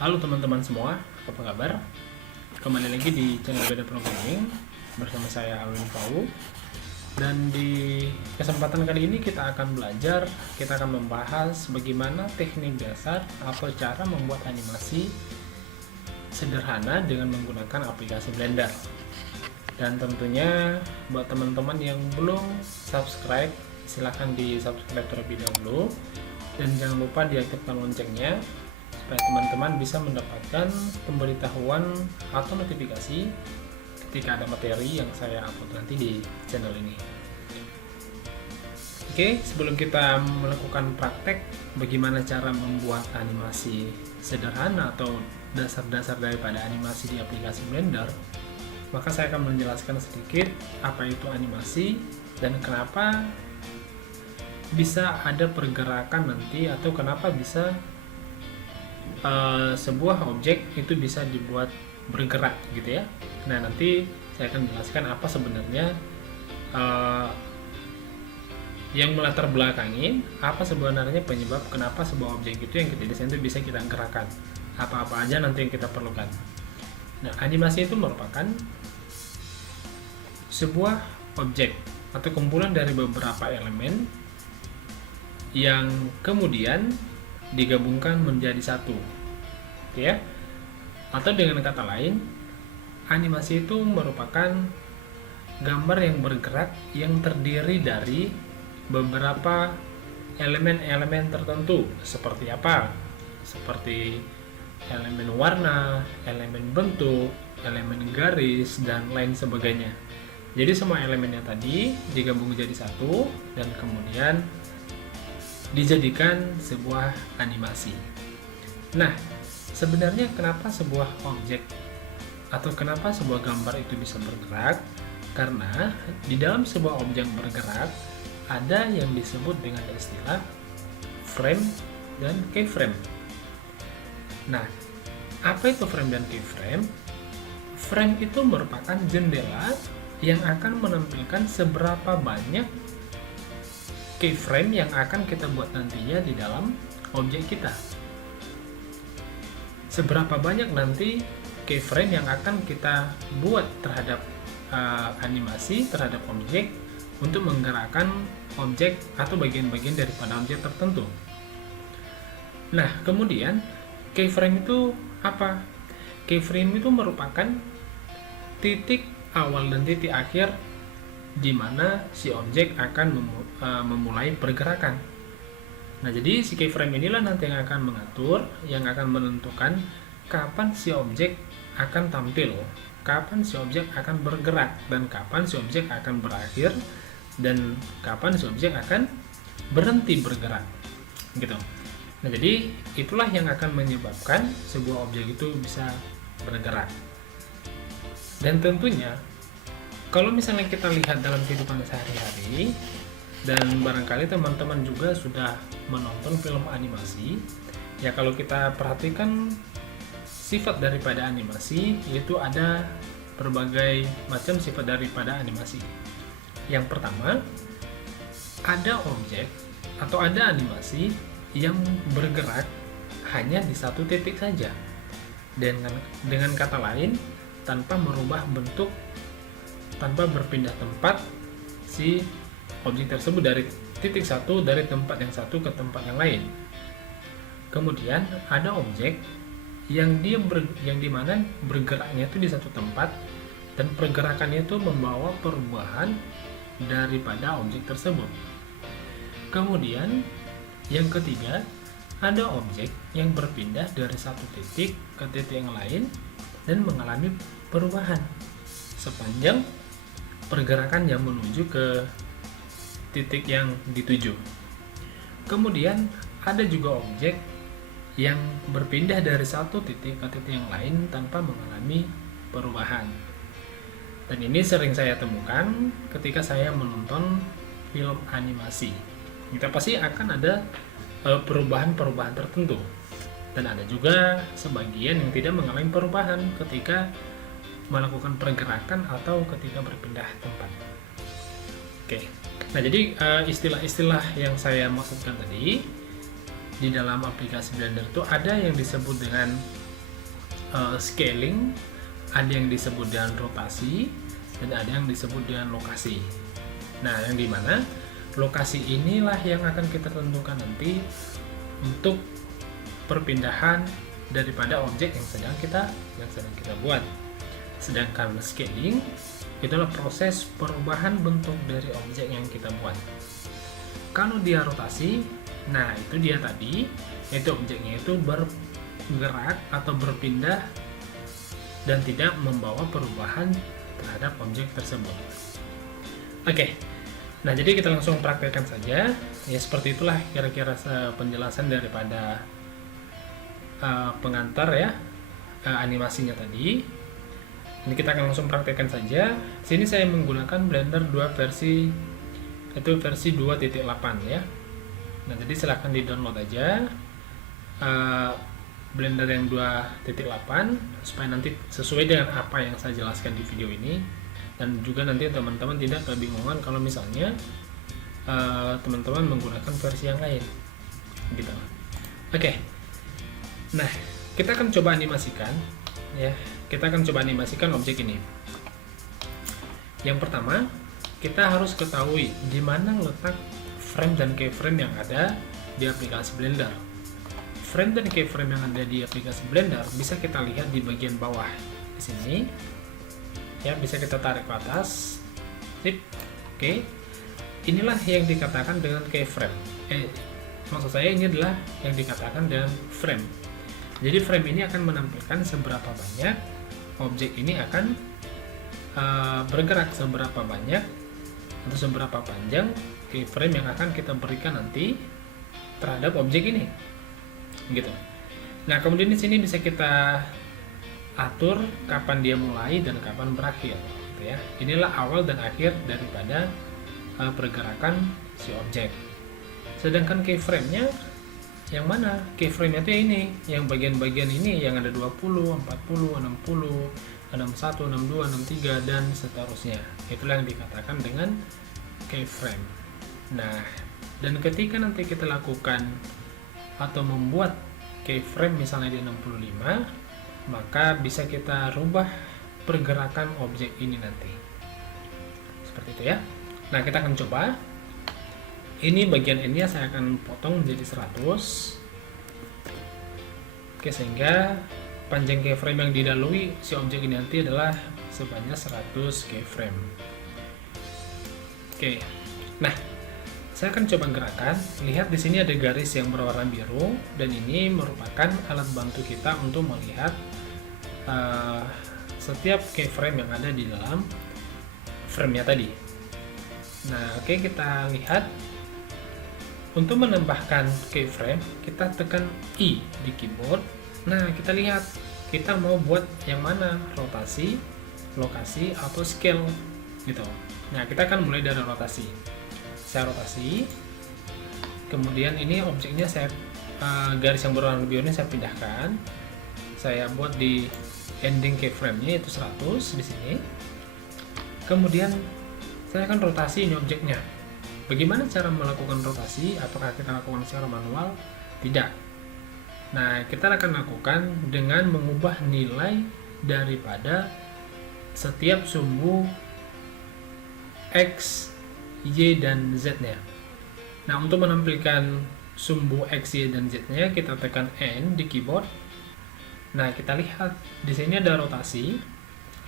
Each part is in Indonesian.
Halo teman-teman semua, apa kabar? Kembali lagi di channel Beda Programming bersama saya Alwin Pau. Dan di kesempatan kali ini kita akan membahas bagaimana teknik dasar atau cara membuat animasi sederhana dengan menggunakan aplikasi Blender. Dan tentunya buat teman-teman yang belum subscribe, silahkan di subscribe terlebih dahulu. Dan jangan lupa diaktifkan loncengnya supaya teman-teman bisa mendapatkan pemberitahuan atau notifikasi ketika ada materi yang saya upload nanti di channel ini. Oke, sebelum kita melakukan praktek bagaimana cara membuat animasi sederhana atau dasar-dasar daripada animasi di aplikasi Blender, maka saya akan menjelaskan sedikit apa itu animasi dan kenapa bisa ada pergerakan nanti, atau kenapa bisa sebuah objek itu bisa dibuat bergerak gitu ya. Nah, nanti saya akan jelaskan apa sebenarnya yang melatar belakangin, apa sebenarnya penyebab kenapa sebuah objek itu yang kita desain itu bisa kita gerakkan, apa-apa aja nanti yang kita perlukan. Nah, animasi itu merupakan sebuah objek atau kumpulan dari beberapa elemen yang kemudian digabungkan menjadi satu, ya. Atau dengan kata lain, animasi itu merupakan gambar yang bergerak yang terdiri dari beberapa elemen-elemen tertentu. Seperti apa? Seperti elemen warna, elemen bentuk, elemen garis, dan lain sebagainya. Jadi semua elemennya tadi digabung menjadi satu dan kemudian dijadikan sebuah animasi. Nah, sebenarnya kenapa sebuah objek atau kenapa sebuah gambar itu bisa bergerak? Karena di dalam sebuah objek bergerak ada yang disebut dengan istilah frame dan keyframe. Nah, apa itu frame dan keyframe? Frame itu merupakan jendela yang akan menampilkan seberapa banyak keyframe yang akan kita buat nantinya di dalam objek kita. Seberapa banyak nanti keyframe yang akan kita buat terhadap animasi terhadap objek untuk menggerakkan objek atau bagian-bagian daripada objek tertentu. Nah, kemudian keyframe itu apa? Keyframe itu merupakan titik awal dan titik akhir di mana si objek akan memulai pergerakan. Nah, jadi si keyframe inilah nanti yang akan mengatur, yang akan menentukan kapan si objek akan tampil, kapan si objek akan bergerak, dan kapan si objek akan berakhir, dan kapan si objek akan berhenti bergerak, gitu. Nah, jadi itulah yang akan menyebabkan sebuah objek itu bisa bergerak. Dan tentunya kalau misalnya kita lihat dalam kehidupan sehari-hari, dan barangkali teman-teman juga sudah menonton film animasi, ya kalau kita perhatikan sifat daripada animasi, yaitu ada berbagai macam sifat daripada animasi. Yang pertama, ada objek atau ada animasi yang bergerak hanya di satu titik saja. Dengan kata lain, tanpa merubah bentuk, tanpa berpindah tempat si objek tersebut dari titik satu, dari tempat yang satu ke tempat yang lain. Kemudian ada objek yang dimana bergeraknya itu di satu tempat dan pergerakannya itu membawa perubahan daripada objek tersebut. Kemudian yang ketiga, ada objek yang berpindah dari satu titik ke titik yang lain dan mengalami perubahan sepanjang pergerakan yang menuju ke titik yang dituju. Kemudian ada juga objek yang berpindah dari satu titik ke titik yang lain tanpa mengalami perubahan. Dan ini sering saya temukan ketika saya menonton film animasi. Kita pasti akan ada perubahan-perubahan tertentu. Dan ada juga sebagian yang tidak mengalami perubahan ketika melakukan pergerakan atau ketika berpindah tempat. Oke. Nah, jadi istilah-istilah yang saya maksudkan tadi di dalam aplikasi Blender itu ada yang disebut dengan scaling, ada yang disebut dengan rotasi, dan ada yang disebut dengan lokasi. Nah, yang dimana lokasi inilah yang akan kita tentukan nanti untuk perpindahan daripada objek yang sedang kita buat. Sedangkan scaling itulah proses perubahan bentuk dari objek yang kita buat. Kalau dia rotasi, nah itu dia tadi, yaitu objeknya itu bergerak atau berpindah dan tidak membawa perubahan terhadap objek tersebut. Oke, nah jadi kita langsung praktekkan saja. Ya seperti itulah kira-kira penjelasan daripada pengantar ya, animasinya tadi. Ini kita akan langsung praktekkan saja. Sini saya menggunakan Blender 2 versi, itu versi 2.8 ya. Nah jadi silahkan di download aja Blender yang 2.8 supaya nanti sesuai dengan apa yang saya jelaskan di video ini, dan juga nanti teman-teman tidak kebingungan kalau misalnya teman-teman menggunakan versi yang lain gitu. Oke. Nah, kita akan coba animasikan ya. Kita akan coba animasikan objek ini. Yang pertama, kita harus ketahui di mana letak frame dan keyframe yang ada di aplikasi Blender. Frame dan keyframe yang ada di aplikasi Blender bisa kita lihat di bagian bawah di sini. Ya, bisa kita tarik ke atas. Sip. Oke. Inilah yang dikatakan dengan keyframe. Maksud saya ini adalah yang dikatakan dengan frame. Jadi frame ini akan menampilkan seberapa banyak objek ini akan bergerak, seberapa banyak atau seberapa panjang keyframe yang akan kita berikan nanti terhadap objek ini, gitu. Nah kemudian di sini bisa kita atur kapan dia mulai dan kapan berakhir, gitu ya. Inilah awal dan akhir daripada pergerakan si objek. Sedangkan keyframe-nya yang mana? Keyframe-nya itu ini, yang bagian-bagian ini yang ada 20, 40, 60, 61, 62, 63 dan seterusnya. Itulah yang dikatakan dengan keyframe. Nah, dan ketika nanti kita lakukan atau membuat keyframe misalnya di 65, maka bisa kita rubah pergerakan objek ini nanti. Seperti itu ya. Nah, kita akan coba. Ini bagian ini saya akan potong menjadi 100. Oke, sehingga panjang keyframe yang dilalui si objek ini nanti adalah sebanyak 100 keyframe. Oke. Nah, saya akan coba gerakan. Lihat di sini ada garis yang berwarna biru, dan ini merupakan alat bantu kita untuk melihat setiap keyframe yang ada di dalam frame-nya tadi. Nah, oke, kita lihat. Untuk menambahkan keyframe, kita tekan I di keyboard. Nah, kita lihat kita mau buat yang mana, rotasi, lokasi, atau scale gitu. Nah, kita akan mulai dari rotasi. Saya rotasi, kemudian ini objeknya saya garis yang berwarna biru ini saya pindahkan. Saya buat di ending keyframe-nya yaitu 100 di sini. Kemudian saya akan rotasi ini objeknya. Bagaimana cara melakukan rotasi? Apakah kita lakukan secara manual? Tidak. Nah, kita akan lakukan dengan mengubah nilai daripada setiap sumbu X, Y, dan Z-nya. Nah, untuk menampilkan sumbu X, Y, dan Z-nya, kita tekan N di keyboard. Nah, kita lihat di sini ada rotasi.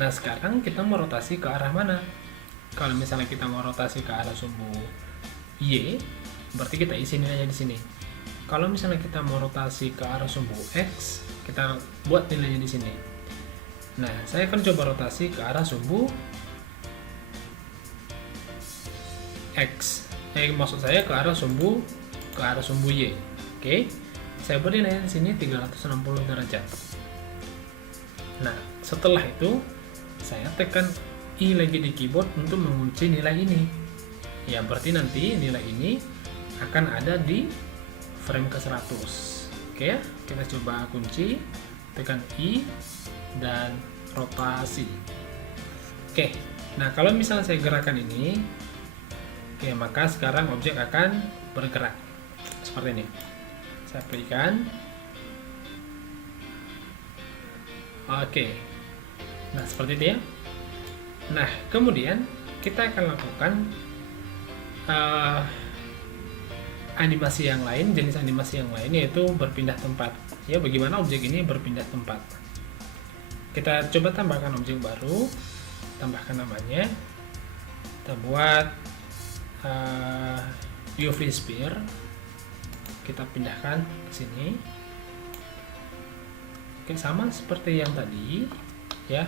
Nah, sekarang kita mau rotasi ke arah mana? Kalau misalnya kita mau rotasi ke arah sumbu Y, berarti kita isi nilainya di sini. Kalau misalnya kita mau rotasi ke arah sumbu X, kita buat nilainya di sini. Nah, saya akan coba rotasi ke arah sumbu X. Maksud saya ke arah sumbu Y. Oke. Saya beri nilainya di sini 360 derajat. Nah, setelah itu saya tekan I lagi di keyboard untuk mengunci nilai ini. Ya, berarti nanti nilai ini akan ada di frame ke 100. Oke ya, kita coba kunci, tekan I, dan rotasi. Oke, nah kalau misalnya saya gerakan ini, oke, maka sekarang objek akan bergerak. Seperti ini. Saya berikan. Oke, nah seperti itu ya. Nah kemudian kita akan lakukan animasi yang lain, jenis animasi yang lain, yaitu berpindah tempat. Ya, bagaimana objek ini berpindah tempat? Kita coba tambahkan objek baru, tambahkan namanya, kita buat UV sphere, kita pindahkan ke sini. Oke, sama seperti yang tadi ya,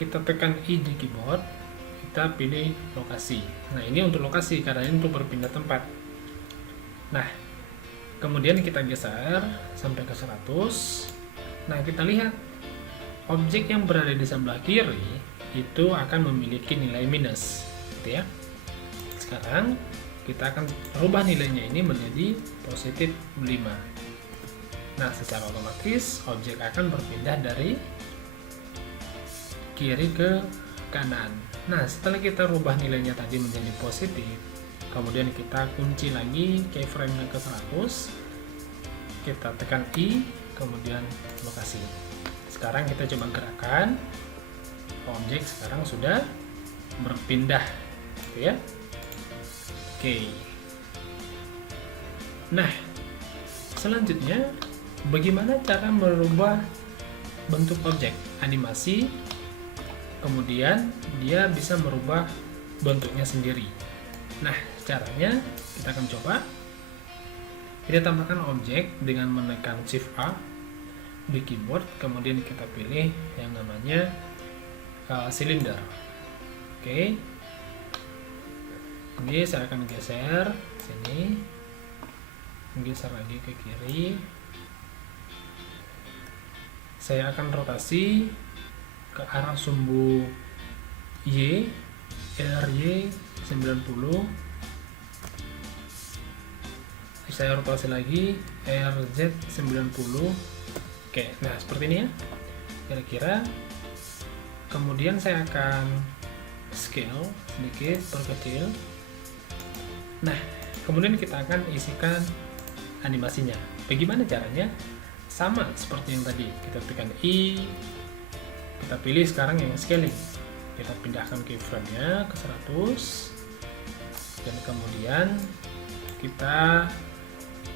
kita tekan I di keyboard, kita pilih lokasi. Nah ini untuk lokasi, karena ini untuk berpindah tempat. Nah kemudian kita geser sampai ke 100. Nah kita lihat objek yang berada di sebelah kiri itu akan memiliki nilai minus, gitu ya. Sekarang kita akan rubah nilainya ini menjadi positif 5. Nah secara otomatis objek akan berpindah dari kiri ke kanan. Nah setelah kita rubah nilainya tadi menjadi positif, kemudian kita kunci lagi keyframe ke 100, kita tekan I, kemudian lokasi. Sekarang kita coba gerakan, objek sekarang sudah berpindah, gitu ya. Oke. Nah selanjutnya, bagaimana cara merubah bentuk objek animasi, kemudian dia bisa merubah bentuknya sendiri. Nah caranya kita akan coba. Kita tambahkan objek dengan menekan Shift A di keyboard, kemudian kita pilih yang namanya silinder. Oke, ini saya akan geser sini, geser lagi ke kiri. Saya akan rotasi ke arah sumbu Y, RY 90. Saya rotasi lagi RZ 90. Oke, nah seperti ini ya kira-kira. Kemudian saya akan scale sedikit, perkecil. Nah kemudian kita akan isikan animasinya. Bagaimana caranya? Sama seperti yang tadi, kita tekan I, kita pilih sekarang yang scaling, kita pindahkan keyframe-nya ke 100, dan kemudian kita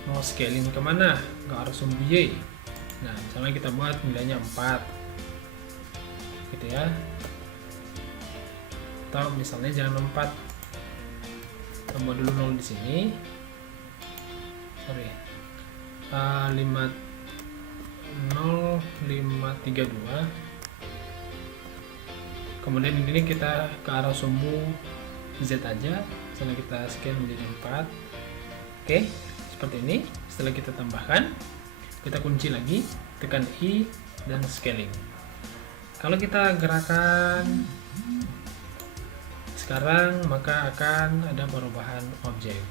mau scaling kemana? Ke arah sumbu Y. Nah misalnya kita buat nilainya 4, gitu ya, atau misalnya jangan 4, kita buat dulu 0 di sini, sorry, 0532. Kemudian ini kita ke arah sumbu Z aja, misalnya kita scale menjadi 4. Oke, seperti ini. Setelah kita tambahkan, kita kunci lagi, tekan I dan scaling. Kalau kita gerakan sekarang, maka akan ada perubahan objek.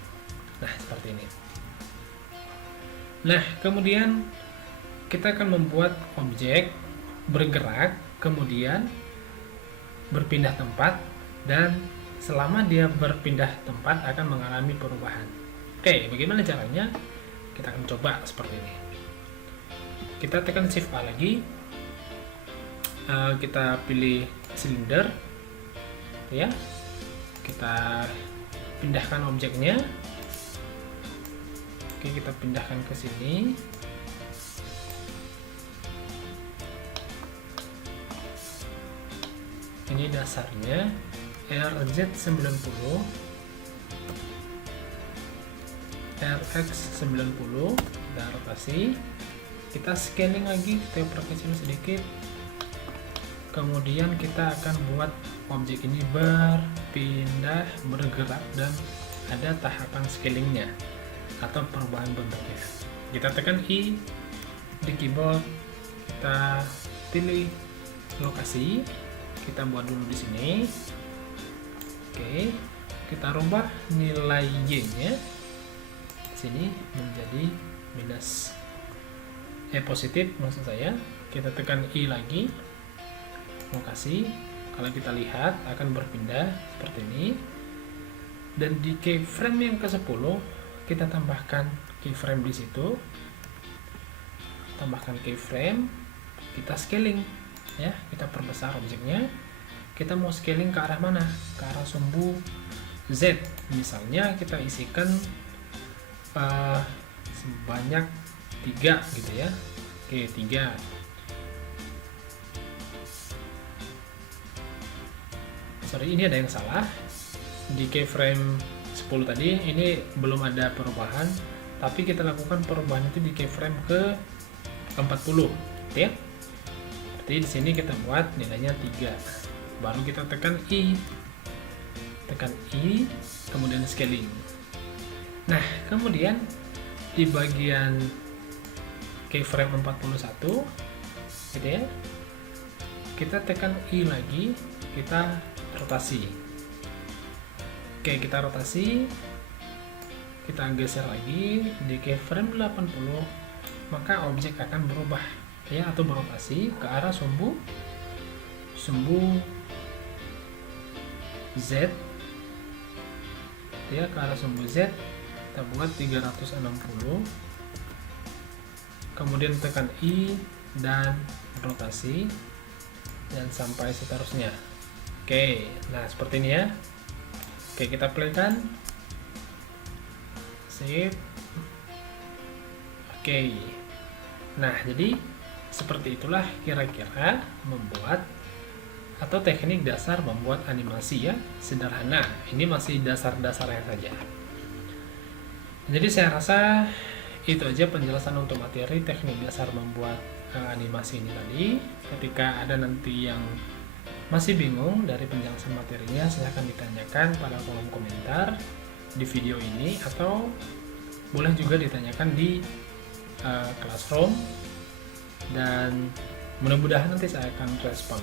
Nah seperti ini. Nah kemudian kita akan membuat objek bergerak, kemudian berpindah tempat, dan selama dia berpindah tempat akan mengalami perubahan. Oke, bagaimana caranya? Kita akan coba seperti ini. Kita tekan Shift A lagi, kita pilih silinder, ya. Kita pindahkan objeknya. Oke, kita pindahkan ke sini. Ini dasarnya RZ90, RX90, kita rotasi, kita scaling lagi, kita perkecil sedikit, kemudian kita akan buat objek ini berpindah, bergerak, dan ada tahapan scalingnya atau perubahan bentuknya. Kita tekan I di keyboard, kita pilih lokasi, kita buat dulu di sini. Oke, kita rubah nilai Y-nya sini menjadi minus, positif maksud saya. Kita tekan I lagi, lokasi. Kalau kita lihat akan berpindah seperti ini. Dan di keyframe yang ke-10 kita tambahkan keyframe di situ. Tambahkan keyframe. kita scaling ya, kita perbesar objeknya. Kita mau scaling ke arah mana? Ke arah sumbu Z. Misalnya kita isikan sebanyak 3 gitu ya. Oke, 3. Sorry, ini ada yang salah. Di keyframe 10 tadi ini belum ada perubahan, tapi kita lakukan perubahan itu di keyframe ke 40 ya. Berarti di sini kita buat nilainya 3. Baru kita tekan I. Tekan I, kemudian scaling. Nah, kemudian di bagian keyframe 41 gitu ya. Kita tekan I lagi, kita rotasi. Oke, kita rotasi. Kita geser lagi di keyframe 80, maka objek akan berubah ya, atau berotasi ke arah sumbu Z ya, ke arah sumbu Z. Kita buat 360, kemudian tekan I dan rotasi, dan sampai seterusnya. Oke, nah seperti ini ya. Oke, kita playkan. Save. Oke. Nah, jadi seperti itulah kira-kira membuat atau teknik dasar membuat animasi ya, sederhana. Ini masih dasar-dasarnya saja. Jadi saya rasa itu aja penjelasan untuk materi teknik dasar membuat animasi ini tadi. Ketika ada nanti yang masih bingung dari penjelasan materinya, silahkan ditanyakan pada kolom komentar di video ini, atau boleh juga ditanyakan di Classroom, dan mudah-mudahan nanti saya akan respon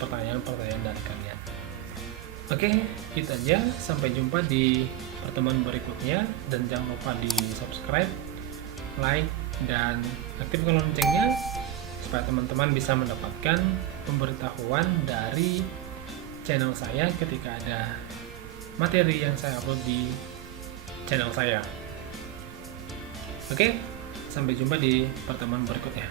pertanyaan-pertanyaan dari kalian. Oke, itu aja. Sampai jumpa di pertemuan berikutnya, dan jangan lupa di subscribe, like, dan aktifkan loncengnya supaya teman-teman bisa mendapatkan pemberitahuan dari channel saya ketika ada materi yang saya upload di channel saya. Oke, sampai jumpa di pertemuan berikutnya.